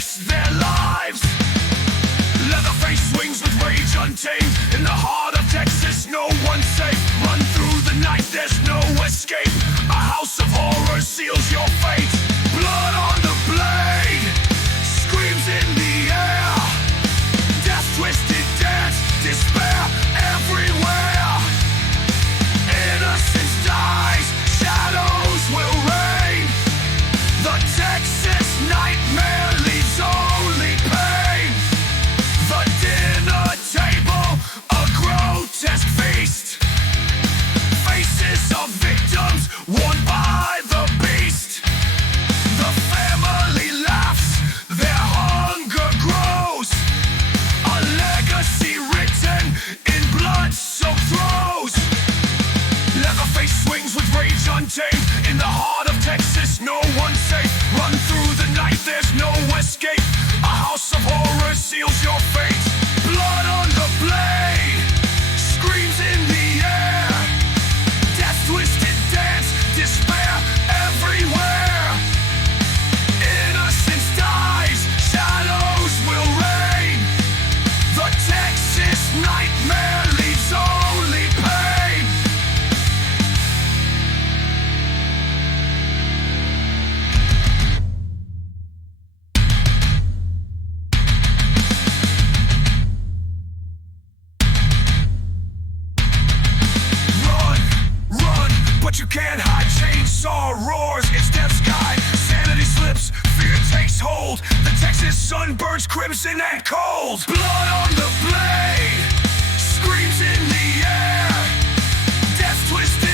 takes their lives. Leatherface swings with rage untamed. In the heart of Texas, no one's safe. Run through the night, there's no escape. A house of horror seals your fate. Blood on the blade, screams in the air. Death twisted dance, despair everywhere. Innocence dies, shadows will reign. The Texas nightmare leaves only pain. The dinner table, a grotesque feast. Faces of victims worn by the beast. The family laughs, their hunger grows. A legacy written in blood-soaked throes. Leatherface swings with rage untamed. In the heart of Texas, no one's safe. Run through the night, there's no escape. A house of horror seals your fate. Blood on the blade, screams in the air. Death twisted dance, despair everywhere. Innocence dies, shadows will reign. The Texas nightmare leaves only pain. Run, but you can't hide. Chainsaw roars, it's death sky. Sanity slips, fear takes hold. The Texas sun burns crimson and cold. Blood on the blade, screams in the air. Death twisted